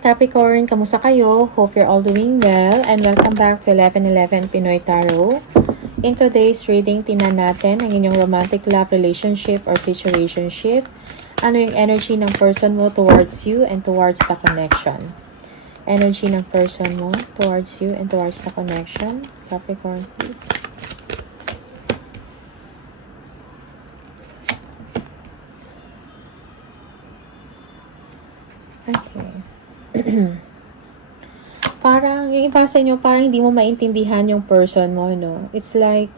Capricorn, kamusta kayo? Hope you're all doing well and welcome back to 1111 Pinoy Tarot. In today's reading, tingnan natin ang inyong romantic love relationship or situationship. Ano yung energy ng person mo towards you and towards the connection? Energy ng person mo towards you and towards the connection. Capricorn, please. Okay. Parang, yung iba sa inyo, parang hindi mo maintindihan yung person mo, no? It's like,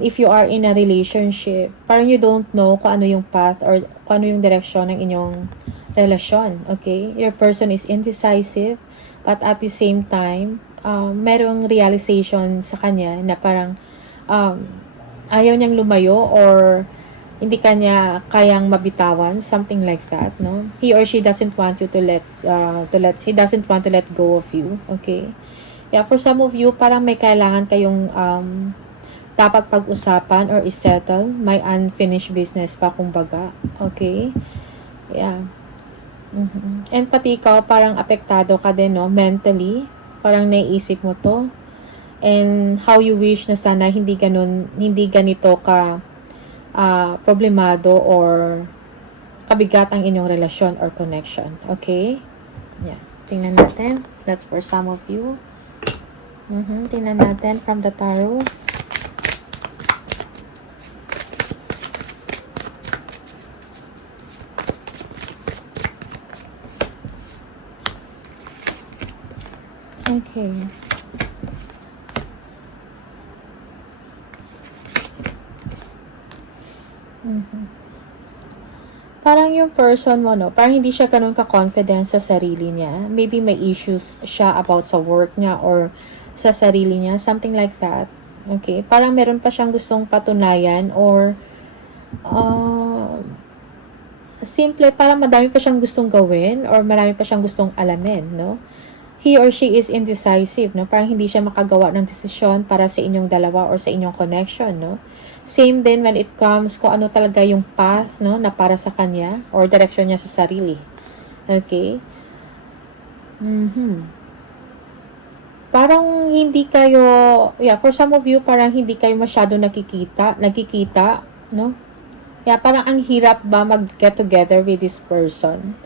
if you are in a relationship, parang you don't know kung ano yung path or kung ano yung direction ng inyong relasyon, okay? Your person is indecisive, but at the same time, merong realization sa kanya na parang ayaw niyang lumayo or hindi kanya kayang mabitawan, something like that, no? He or she doesn't want you to he doesn't want to let go of you, okay? Yeah, for some of you, parang may kailangan kayong dapat pag-usapan or isettle, may unfinished business pa, kumbaga, okay? Yeah. And pati ikaw, parang apektado ka din, no? Mentally, parang naiisip mo to. And how you wish na sana hindi ganito ka problemado or kabigat ang inyong relasyon or connection. Okay? Yeah. Tingnan natin. That's for some of you. Tingnan natin from the tarot. Okay. Parang yung person mo, no, parang hindi siya ganun ka-confident sa sarili niya. Maybe may issues siya about sa work niya or sa sarili niya. Something like that. Okay? Parang meron pa siyang gustong patunayan or simple, parang madami pa siyang gustong gawin or marami pa siyang gustong alamin, no? He or she is indecisive, no? Parang hindi siya makagawa ng desisyon para sa inyong dalawa or sa inyong connection, no? Same din when it comes kung ano talaga yung path, no, na para sa kanya or direction niya sa sarili. Okay? Parang hindi kayo, yeah, for some of you, parang hindi kayo masyado nakikita, no? Yeah, parang ang hirap ba mag-get together with this person.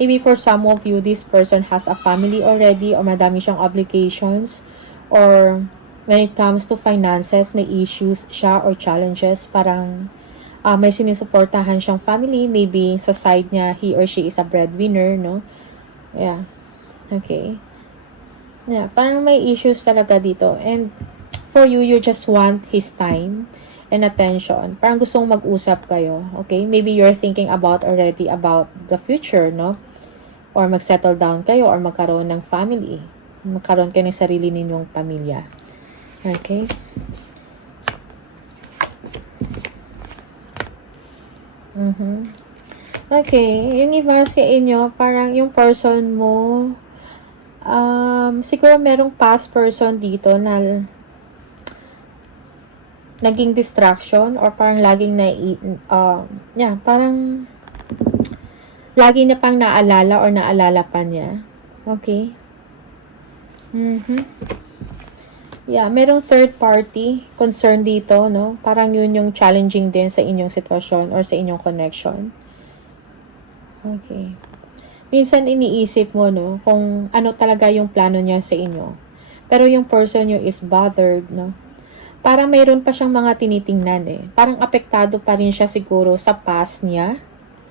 Maybe for some of you, this person has a family already or madami siyang obligations or when it comes to finances, may issues siya or challenges. Parang may sinusuportahan siyang family. Maybe sa side niya, he or she is a breadwinner, no? Yeah. Okay. Yeah, parang may issues talaga dito. And for you, you just want his time and attention. Parang gusto mong mag-usap kayo. Okay? Maybe you're thinking already about the future, no? Or mag-settle down kayo or magkaroon ng family. Magkaroon kayo ng sarili ninyong pamilya. Okay? Okay. Yung iba sa inyo, parang yung person mo, siguro merong past person dito na naging distraction or parang laging parang lagi na pang naalala or naalala pa niya. Okay? Yeah, merong third party concern dito, no? Parang yun yung challenging din sa inyong sitwasyon or sa inyong connection. Okay. Minsan iniisip mo, no, kung ano talaga yung plano niya sa inyo. Pero yung person nyo is bothered, no? Parang mayroon pa siyang mga tinitingnan, eh. Parang apektado pa rin siya siguro sa past niya.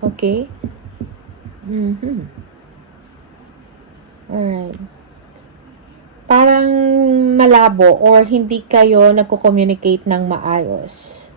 Okay? Alright. Parang malabo or hindi kayo nagko-communicate ng maayos.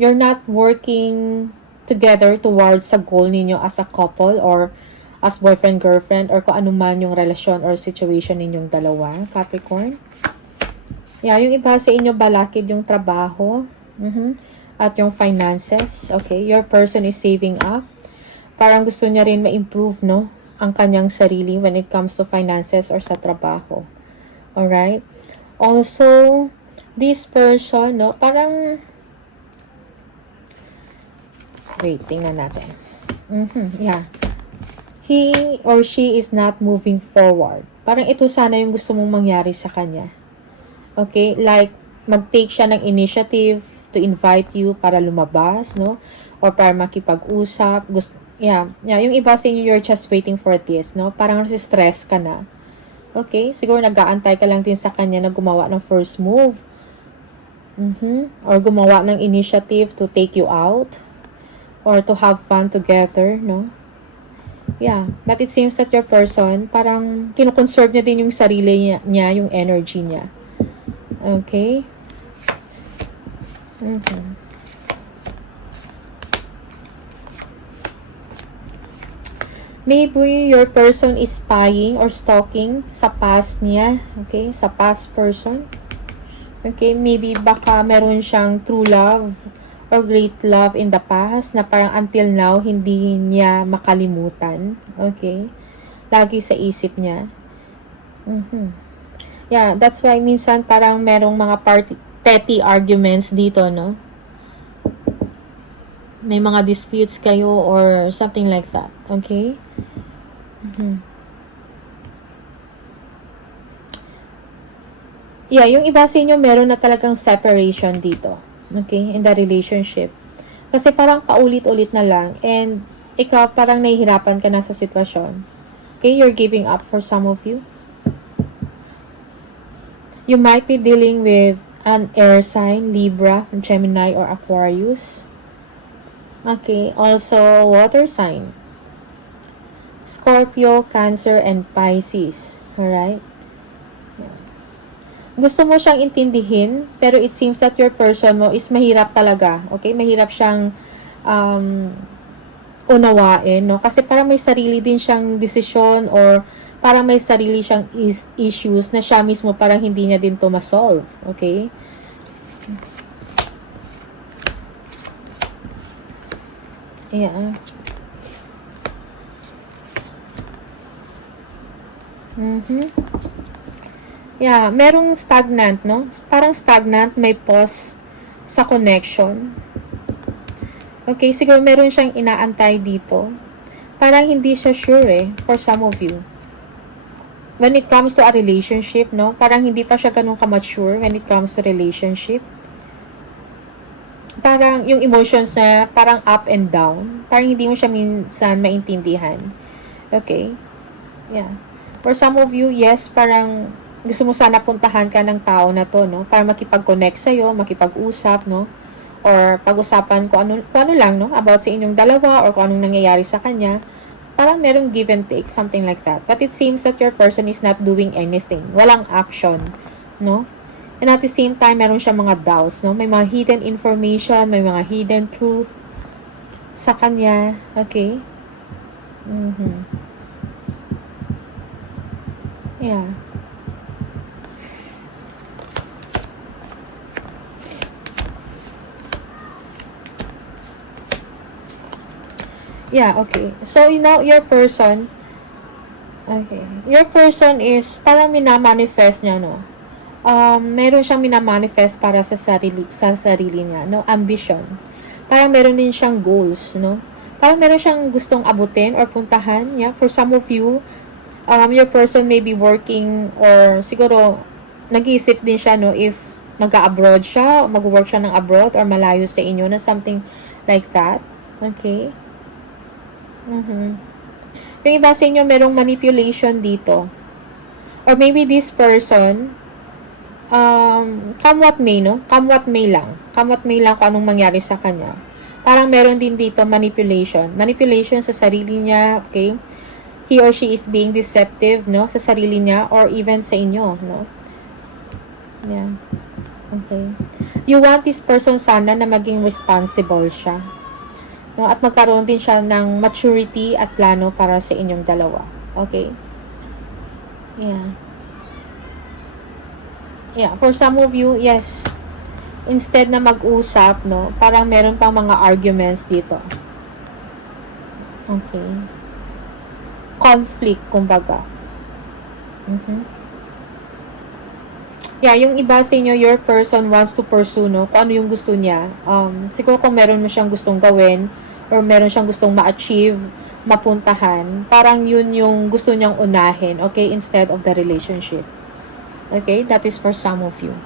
You're not working together towards sa goal ninyo as a couple or as boyfriend-girlfriend or kung ano man yung relasyon or situation ninyong dalawa, Capricorn. Yeah, yung iba sa inyo balakid yung trabaho at yung finances. Okay, your person is saving up. Parang gusto niya rin ma-improve, no, ang kanyang sarili when it comes to finances or sa trabaho. Alright? Also, this person, no, parang wait, tingnan natin. Yeah. he or she is not moving forward. Parang ito sana yung gusto mong mangyari sa kanya. Okay? Like, mag-take siya ng initiative to invite you para lumabas, no? Or para makipag-usap. Yung iba sa inyo, you're just waiting for this, no? Parang nasi-stress ka na. Okay? Siguro nag-aantay ka lang din sa kanya na gumawa ng first move. Or gumawa ng initiative to take you out. Or to have fun together, no? Yeah, but it seems that your person, parang kinukonserve niya din yung sarili niya, yung energy niya. Okay? Maybe your person is spying or stalking sa past niya. Okay? Sa past person. Okay? Maybe baka meron siyang true love or great love in the past na parang until now hindi niya makalimutan. Okay? Lagi sa isip niya. Yeah, that's why minsan parang merong mga petty arguments dito, no? May mga disputes kayo or something like that. Okay? Yeah, yung iba sa inyo meron na talagang separation dito. Okay? In the relationship. Kasi parang paulit-ulit na lang and ikaw parang nahihirapan ka na sa sitwasyon. Okay? You're giving up for some of you. You might be dealing with an air sign, Libra, Gemini, or Aquarius. Okay? Also, water sign. Scorpio, Cancer, and Pisces. Alright? Gusto mo siyang intindihin, pero it seems that your person mo is mahirap talaga. Okay? Mahirap siyang unawain, no? Kasi parang may sarili din siyang desisyon or parang may sarili siyang issues na siya mismo parang hindi niya din to ma-solve. Okay? Yeah. Yeah, merong stagnant, no? Parang stagnant, may pause sa connection. Okay, siguro meron siyang inaantay dito. Parang hindi siya sure for some of you. When it comes to a relationship, no? Parang hindi pa siya ganun ka-mature when it comes to relationship. Parang yung emotions na parang up and down. Parang hindi mo siya minsan maintindihan. Okay? Yeah. For some of you, yes, parang gusto mo sana puntahan ka ng tao na to, no? Para makipag-connect sa'yo, makipag-usap, no? Or pag-usapan kung ano lang, no? About sa inyong dalawa or kung anong nangyayari sa kanya. Parang merong give and take, something like that. But it seems that your person is not doing anything. Walang action, no? And at the same time, meron siya mga doubts, no? May mga hidden information, may mga hidden truth sa kanya. Okay? Yeah. Yeah, okay. So, you know, your person, okay, your person is, parang minamanifest niya, no? Meron siyang minamanifest para sa sarili niya, no? Ambition. Parang meron din siyang goals, no? Parang meron siyang gustong abutin or puntahan, yeah? For some of you, your person may be working or siguro, nag-iisip din siya, no? If mag-abroad siya, mag-work siya ng abroad or malayo sa inyo na something like that. Okay? Yung iba sa inyo, merong manipulation dito. Or maybe this person, come what may, no? Come what may lang. Come what may lang kung anong mangyari sa kanya. Parang meron din dito manipulation. Manipulation sa sarili niya, okay? He or she is being deceptive, no? Sa sarili niya or even sa inyo, no? Yeah. Okay. You want this person sana na maging responsible siya. No, at magkaroon din siya ng maturity at plano para sa inyong dalawa. Okay? Yeah. Yeah, for some of you, yes. Instead na mag-usap, no, parang meron pang mga arguments dito. Okay? Conflict, kumbaga. Yeah, yung iba sa inyo, your person wants to pursue, no, kung ano yung gusto niya. Siguro kung meron mo siyang gustong gawin, or meron siyang gustong ma-achieve, mapuntahan, parang yun yung gusto niyang unahin, okay, instead of the relationship. Okay, that is for some of you.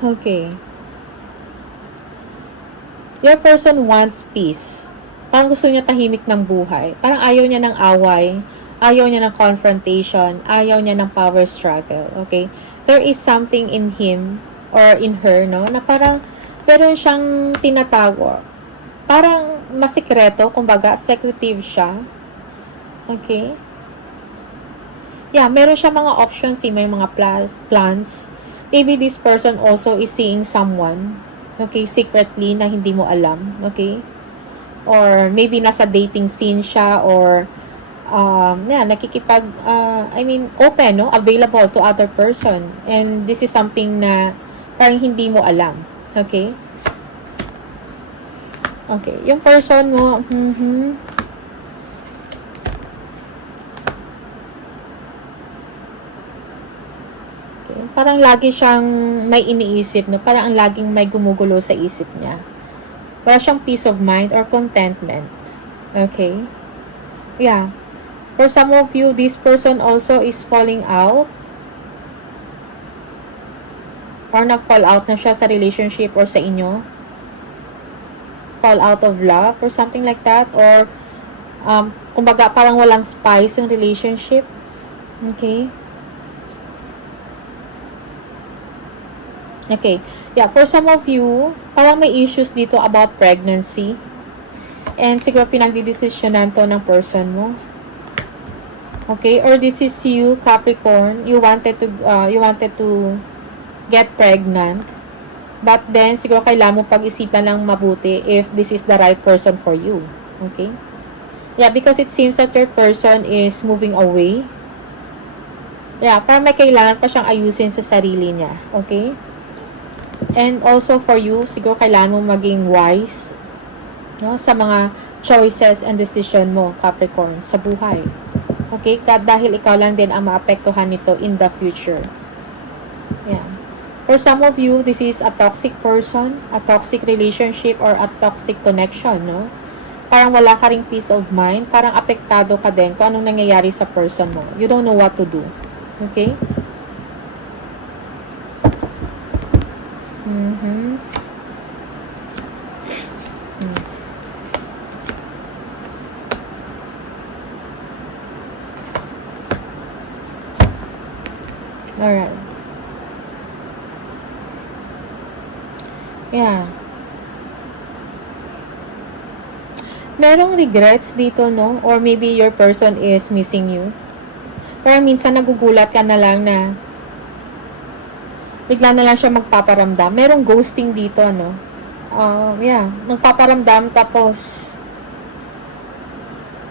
Okay. Your person wants peace. Parang gusto niya tahimik ng buhay. Parang ayaw niya ng away, ayaw niya ng confrontation, ayaw niya ng power struggle. Okay? There is something in him or in her, no, na parang meron siyang tinatago. Parang masikreto, kumbaga, secretive siya. Okay? Yeah, meron siya mga options, may mga plans. Maybe this person also is seeing someone, okay, secretly na hindi mo alam, okay? Or maybe nasa dating scene siya or nakikipag open, no, available to other person. And this is something na parang hindi mo alam, okay? Okay, yung person mo, parang lagi siyang may iniisip, no? Parang ang laging may gumugulo sa isip niya. Wala siyang peace of mind or contentment. Okay? Yeah. For some of you, this person also is falling out or na-fall out na siya sa relationship or sa inyo. Fall out of love or something like that. Or, kumbaga, parang walang spice yung relationship. Okay? Okay. Yeah, for some of you, parang may issues dito about pregnancy. And siguro pinagdidesisyonan to ng person mo. Okay? Or this is you, Capricorn. You wanted to get pregnant. But then, siguro kailangan mo pag-isipan lang mabuti if this is the right person for you. Okay? Yeah, because it seems that your person is moving away. Yeah, parang may kailangan pa siyang ayusin sa sarili niya. Okay? And also for you, siguro kailangan mo maging wise, no, sa mga choices and decision mo, Capricorn, sa buhay. Okay? Dahil ikaw lang din ang maapektuhan nito in the future. Yeah. For some of you, this is a toxic person, a toxic relationship, or a toxic connection, no? Parang wala ka ring peace of mind, parang apektado ka din kung anong nangyayari sa person mo. You don't know what to do. Okay? Alright. Yeah. Merong regrets dito, no? Or maybe your person is missing you. Parang minsan nagugulat ka na lang na bigla na lang siya magpaparamdam. Merong ghosting dito, no? Yeah. Magpaparamdam tapos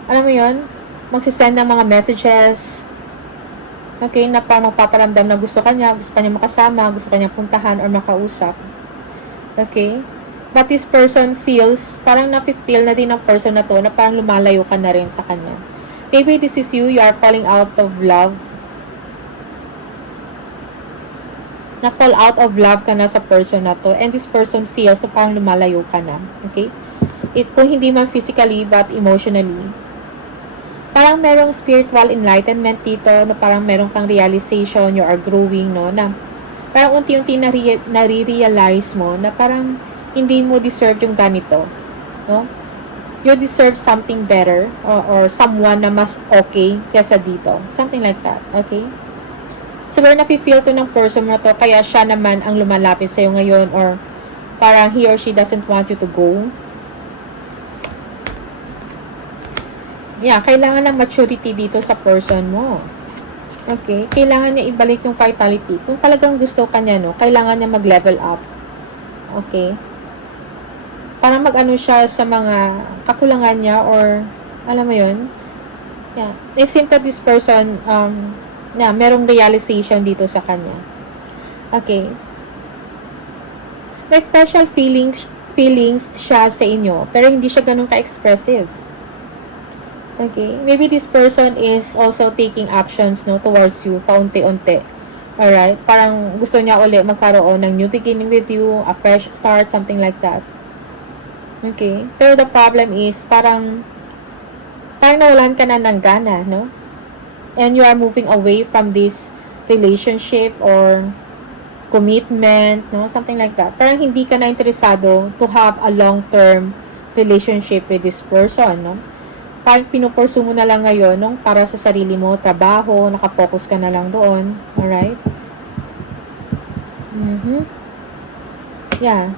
alam mo yon, magsisend ng mga messages. Okay, na parang magpaparamdam na gusto kanya makasama, gusto kanya puntahan or makausap. Okay? But this person feels, parang nafe-feel na din ng person na to na parang lumalayo ka na rin sa kanya. Maybe this is you are falling out of love. Na-fall out of love ka na sa person na to and this person feels na parang lumalayo ka na. Okay? Kung hindi man physically but emotionally. Parang merong spiritual enlightenment dito, na parang merong kang realization, you are growing, no, na parang unti-unti nare-realize mo na parang hindi mo deserve yung ganito, no? You deserve something better or someone na mas okay kaysa dito. Something like that, okay? Siguro nafe-feel to ng person na to, kaya siya naman ang lumalapit sa'yo ngayon or parang he or she doesn't want you to go. Yeah, kailangan ng maturity dito sa person mo. Okay? Kailangan niya ibalik yung vitality. Kung talagang gusto ka niya, no, kailangan niya mag-level up. Okay? Para mag-ano siya sa mga kakulangan niya or, alam mo yun? Yeah. It seems that this person, merong realization dito sa kanya. Okay? May special feelings siya sa inyo, pero hindi siya ganun ka-expressive. Okay? Maybe this person is also taking actions, no, towards you, paunti-unti. Alright? Parang gusto niya uli magkaroon ng new beginning with you, a fresh start, something like that. Okay? Pero the problem is, parang nawalan ka na ng gana, no? And you are moving away from this relationship or commitment, no? Something like that. Parang hindi ka na interesado to have a long-term relationship with this person, no? Parang pinupursu mo na lang ngayon, no? Para sa sarili mo, trabaho, nakafocus ka na lang doon. Alright? Yeah.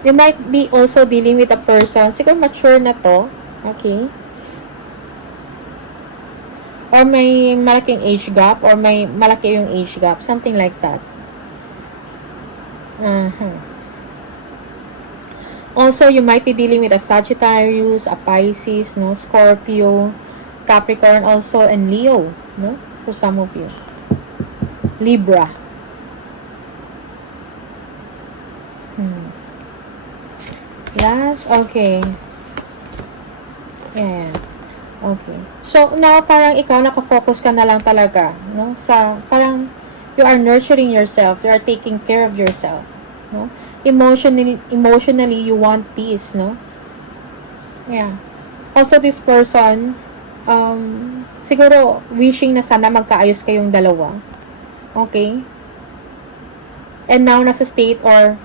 You might be also dealing with a person, siguro mature na to, okay? Or may malaking age gap, or may malaki yung age gap, something like that. Also, you might be dealing with a Sagittarius, a Pisces, no, Scorpio, Capricorn also, and Leo, no, for some of you. Libra. Yes, okay. Yeah. Okay. So, now, parang ikaw, nakafocus ka na lang talaga, no? Sa, parang, you are nurturing yourself. You are taking care of yourself, no? Emotionally, you want peace, no? Yeah. Also, this person, siguro, wishing na sana magkaayos kayong dalawa. Okay? And now, nasa state or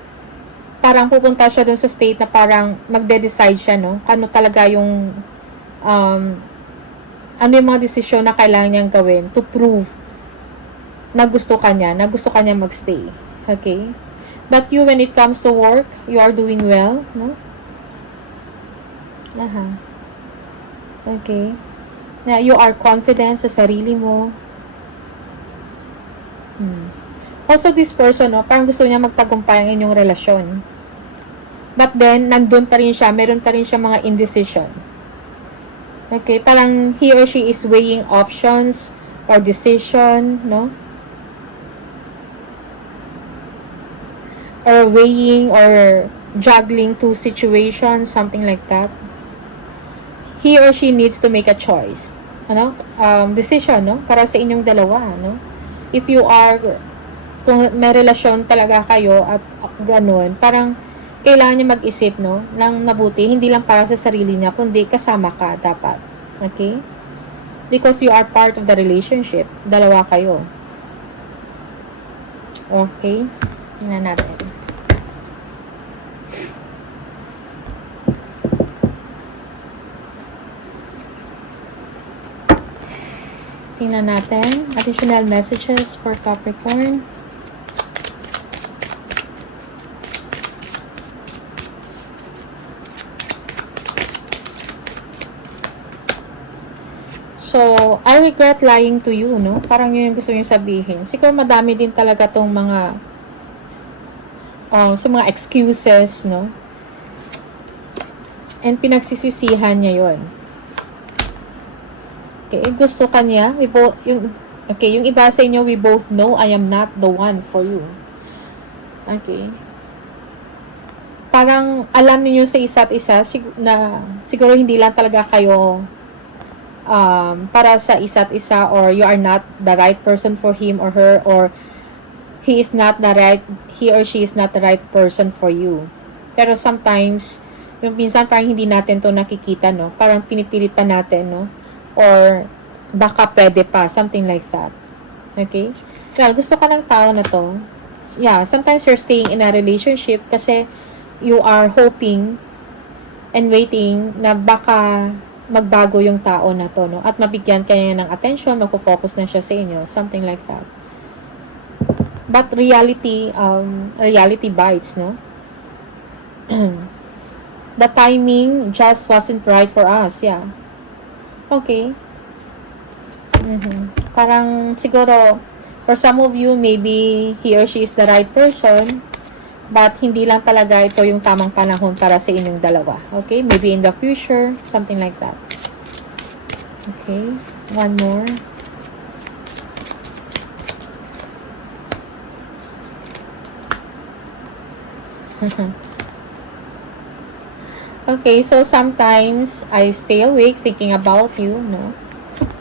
parang pupunta siya dun sa state na parang magde-decide siya, no? Ano talaga yung ano yung mga desisyon na kailangan niyang gawin to prove na gusto ka niya magstay. Okay? But you, when it comes to work, you are doing well, no? Okay? Na you are confident sa sarili mo. Also, this person, no, parang gusto niya magtagumpay ang inyong relasyon. But then, nandun pa rin siya, meron pa rin siya mga indecision. Okay, parang he or she is weighing options or decision, no? Or weighing or juggling two situations, something like that. He or she needs to make a choice. Ano? Decision, no? Para sa inyong dalawa, no? If you are, kung may relasyon talaga kayo at ganun, parang kailangan niya mag-isip, no, ng mabuti, hindi lang para sa sarili niya, kundi kasama ka dapat. Okay? Because you are part of the relationship. Dalawa kayo. Okay? Tingnan natin. Tingnan natin. Additional messages for Capricorn. So, I regret lying to you, no? Parang yun yung gusto nyo sabihin. Siguro madami din talaga tong mga sa mga excuses, no? And pinagsisisihan niya yun. Okay, gusto ka niya. Yung iba sa inyo, we both know I am not the one for you. Okay. Parang alam niyo sa isa't isa na siguro hindi lang talaga kayo para sa isa't isa, or you are not the right person for him or her, or he or she is not the right person for you. Pero sometimes, yung minsan parang hindi natin to nakikita, no? Parang pinipilit pa natin, no? Or baka pwede pa, something like that. Okay? Well, gusto ka ng tao na to. Yeah, sometimes you're staying in a relationship kasi you are hoping and waiting na baka magbago yung tao na to, no? At mabigyan kanya ng attention, magpo-focus na siya sa inyo, something like that. But reality bites, no? The timing just wasn't right for us, yeah. Okay. Parang siguro, for some of you, maybe he or she is the right person, but hindi lang talaga ito yung tamang panahon para sa inyong dalawa. Okay? Maybe in the future, something like that. Okay? One more. Okay, so sometimes I stay awake thinking about you, no?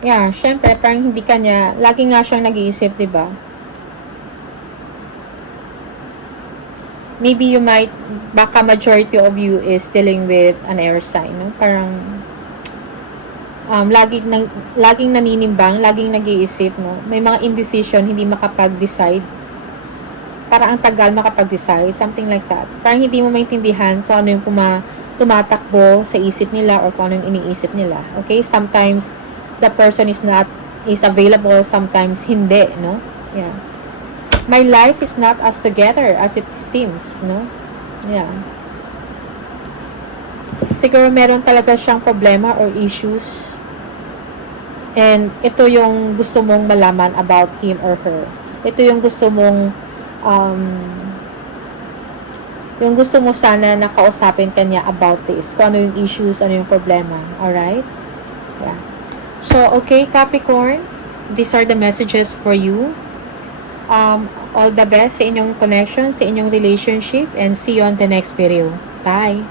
Yeah, syempre, parang hindi kanya, lagi nga siyang nag-iisip, di ba? Maybe you might, baka majority of you is dealing with an air sign, no? Parang, laging naninimbang, laging nag-iisip, no? May mga indecision, hindi makapag-decide. Parang ang tagal makapag-decide, something like that. Parang hindi mo maintindihan kung ano yung tumatakbo sa isip nila or kung ano yung iniisip nila. Okay? Sometimes, the person is available, sometimes hindi, no? Yeah. My life is not as together as it seems, no? Yeah. Siguro meron talaga siyang problema or issues. And ito yung gusto mong malaman about him or her. Ito yung gusto mong yung gusto mo sana na kausapin kanya about this. Kung ano yung issues, ano yung problema. Alright? Yeah. So, okay, Capricorn. These are the messages for you. All the best sa inyong connection, sa inyong relationship, and see you on the next video. Bye!